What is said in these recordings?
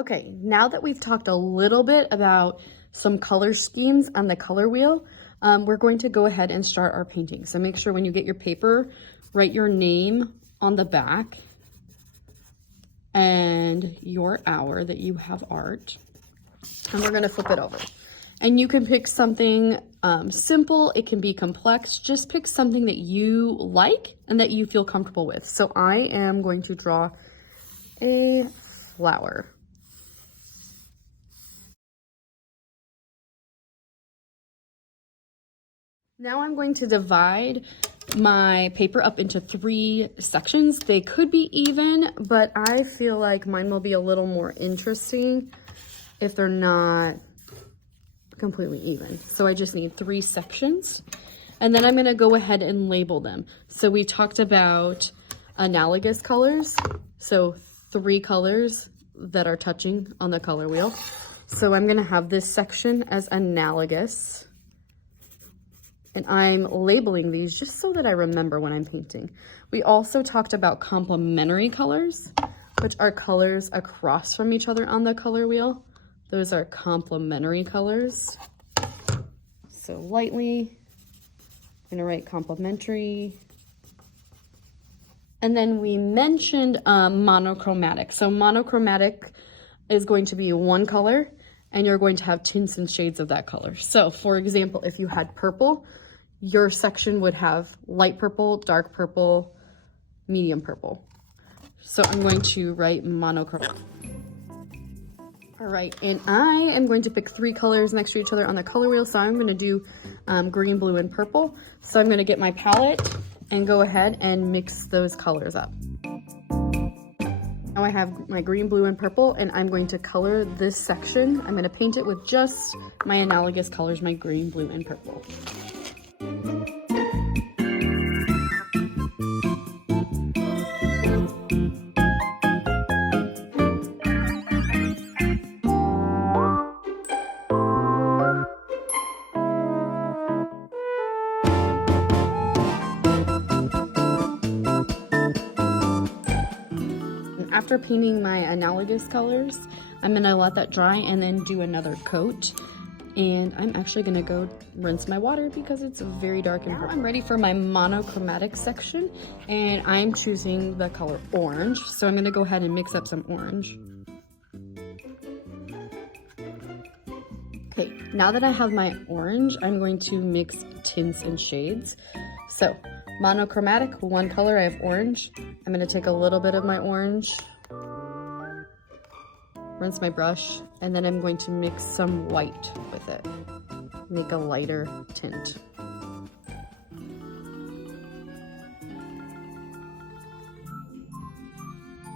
Okay, now that we've talked a little bit about some color schemes on the color wheel, we're going to go ahead and start our painting. So make sure when you get your paper, write your name on the back and your hour that you have art. And we're gonna flip it over. And you can pick something simple, it can be complex, just pick something that you like and that you feel comfortable with. So I am going to draw a flower. Now I'm going to divide my paper up into 3 sections. They could be even, but I feel like mine will be a little more interesting if they're not completely even. So I just need 3 sections. And then I'm gonna go ahead and label them. So we talked about analogous colors. So 3 colors that are touching on the color wheel. So I'm gonna have this section as analogous. And I'm labeling these just so that I remember when I'm painting. We also talked about complementary colors, which are colors across from each other on the color wheel. Those are complementary colors. So lightly, I'm gonna write complementary. And then we mentioned monochromatic. So monochromatic is going to be one color, and you're going to have tints and shades of that color. So for example, if you had purple, your section would have light purple, dark purple, medium purple. So I'm going to write monochromatic. All right, and I am going to pick 3 colors next to each other on the color wheel. So I'm gonna do green, blue, and purple. So I'm gonna get my palette and go ahead and mix those colors up. Now I have my green, blue, and purple, and I'm going to color this section. I'm gonna paint it with just my analogous colors, my green, blue, and purple. After painting my analogous colors, I'm gonna let that dry and then do another coat. And I'm actually gonna go rinse my water because it's very dark and purple. I'm ready for my monochromatic section, and I'm choosing the color orange. So I'm gonna go ahead and mix up some orange. Okay, now that I have my orange, I'm going to mix tints and shades. So monochromatic, one color, I have orange. I'm gonna take a little bit of my orange, rinse my brush, and then I'm going to mix some white with it. Make a lighter tint.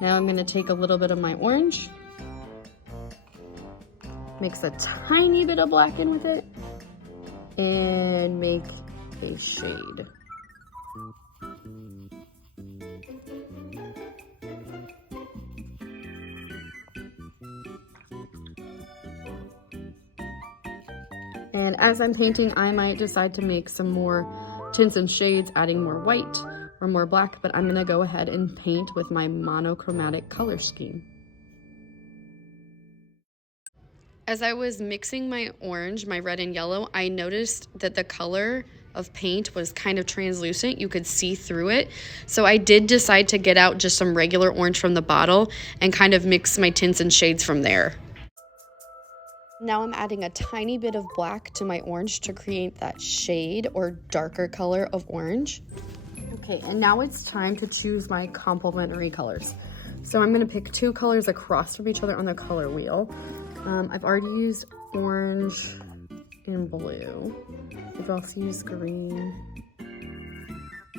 Now I'm gonna take a little bit of my orange, mix a tiny bit of black in with it, and make a shade. And as I'm painting, I might decide to make some more tints and shades, adding more white or more black, but I'm gonna go ahead and paint with my monochromatic color scheme. As I was mixing my orange, my red and yellow, I noticed that the color of paint was kind of translucent. You could see through it. So I did decide to get out just some regular orange from the bottle and kind of mix my tints and shades from there. Now I'm adding a tiny bit of black to my orange to create that shade or darker color of orange. Okay, and now it's time to choose my complementary colors. So I'm gonna pick 2 colors across from each other on the color wheel. I've already used orange and blue. I've also used green,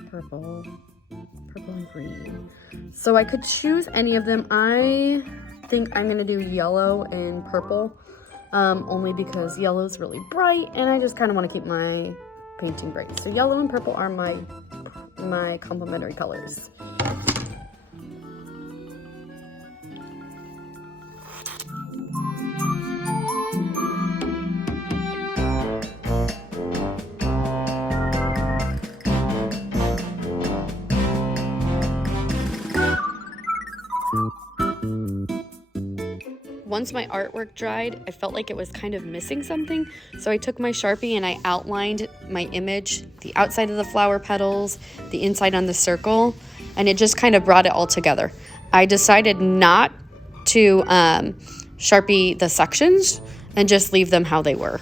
purple and green. So I could choose any of them. I think I'm gonna do yellow and purple. Only because yellow is really bright and I just kind of want to keep my painting bright. So yellow and purple are my complementary colors. once my artwork dried, I felt like it was kind of missing something. So I took my Sharpie and I outlined my image, the outside of the flower petals, the inside on the circle, and it just kind of brought it all together. I decided not to Sharpie the sections and just leave them how they were.